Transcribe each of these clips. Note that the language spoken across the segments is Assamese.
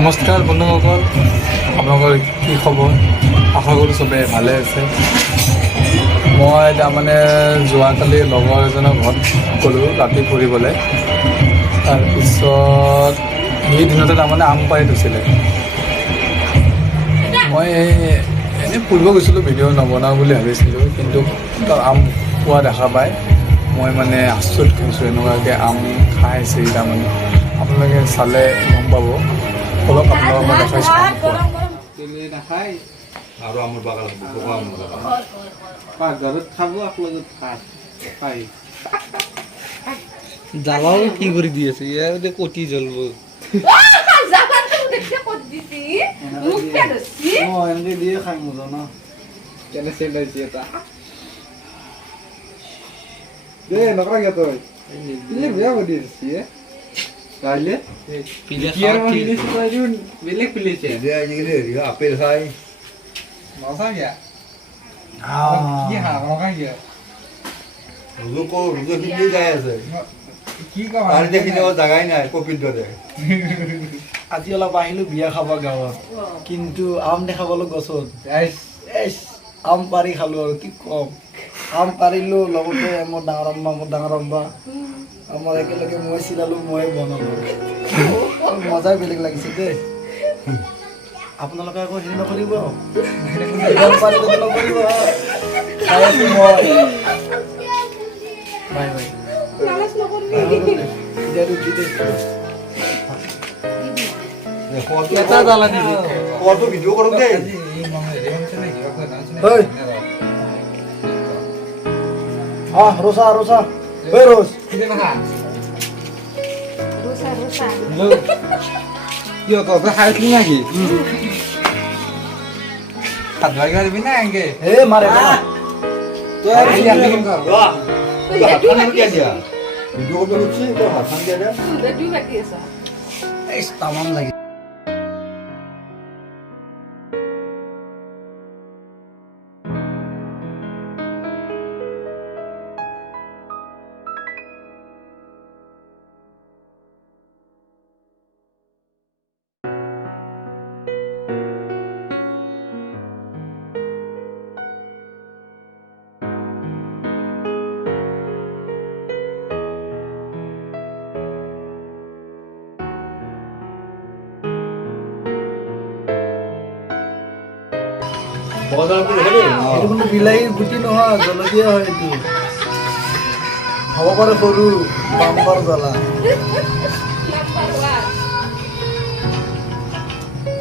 নমস্কাৰ বন্ধুসকল, আপোনালোকৰ কি খবৰ? আশা কৰোঁ চবেই ভালে আছে। মই তাৰমানে যোৱাকালি লগৰ এজনৰ ঘৰত গ'লোঁ ৰাতি ফুৰিবলৈ। তাৰপিছত সেই দিনতে তাৰমানে আম পাৰি থৈছিলে। মই এনেই ফুৰিব গৈছিলোঁ, ভিডিঅ' নবনাওঁ বুলি ভাবিছিলোঁ, কিন্তু আম খোৱা দেখা পাই মই মানে আচৰিত খাইছোঁ। এনেকুৱাকৈ আম খাইছে তাৰমানে আপোনালোকে চালে গম পাব। অলপ আপোনালোকক মই দেখাইছোঁ আম খোৱা। নাখায় আৰু আমৰ বাগান বগা আমৰ বাগান পাকঘৰত খাব আপোনালোকে ভাত খাই জ্বালাও কি কৰি দি আছে ইয়াৰ কটি জ্বলব এনেকে দিয়ে খাই মজা ন কেনে চেল আহিছে এটা দে নকৰা কিয় তই বেয়া কৰি দিছি কাইলে বেলেগ পিলেছে আপেল খাই মজা গিয়া কি হা নকৰা কিয় ৰুজু খিনি যাই আছে কি কাম তাৰ দেখি যাব জাগাই নাই কপিৰ দৰে আজি অলপ আহিলো বিয়া খাব গাঁৱত কিন্তু আম দেখা পালো গছত আম পাৰি খালো আৰু কি কম আম পাৰিলো লগতে মোৰ ডাঙৰ আম্মা আমাৰ একেলগে মই চিলালো মই বনালো মজাই বেলেগ লাগিছে দেই আপোনালোকে আকৌ হেৰি নকৰিব নকৰিব খাই আছো মই বাই বাই এটা জ্বালা নিবি কত ভিডিঅ' কৰক দেই রোসা রোসা ওই রোজ কি তত খাইছিলি নাকি হাত ভাই গাড়ি না এঙ্গে এ মারে তুই আর কি জানি বাহ হাতখান দিয়া দিয়া ভিডিঅ' কৰিব খুজিছি তই হাতখান দিয়া দিয়া এই তামাম লাগে এইটো কোনো বিলাহীৰ গুটি নহয় জলকীয়া হয় এইটো হ'ব পাৰে সৰু বাম্পাৰ জ্বলা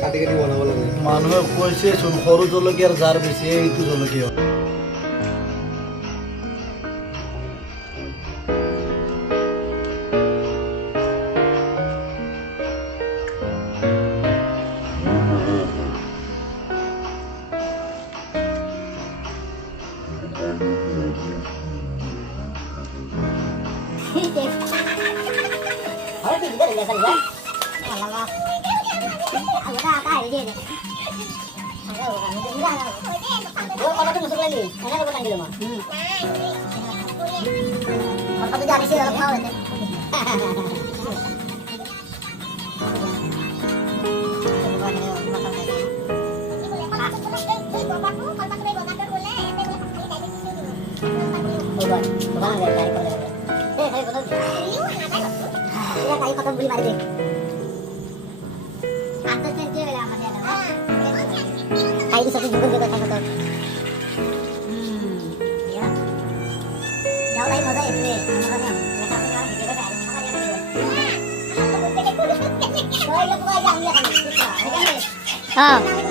কাটি কাটি বনাব লাগে মানুহে কৈছে চোন সৰু জলকীয়াৰ জাৰ বেছি এইটো জলকীয়া Oh.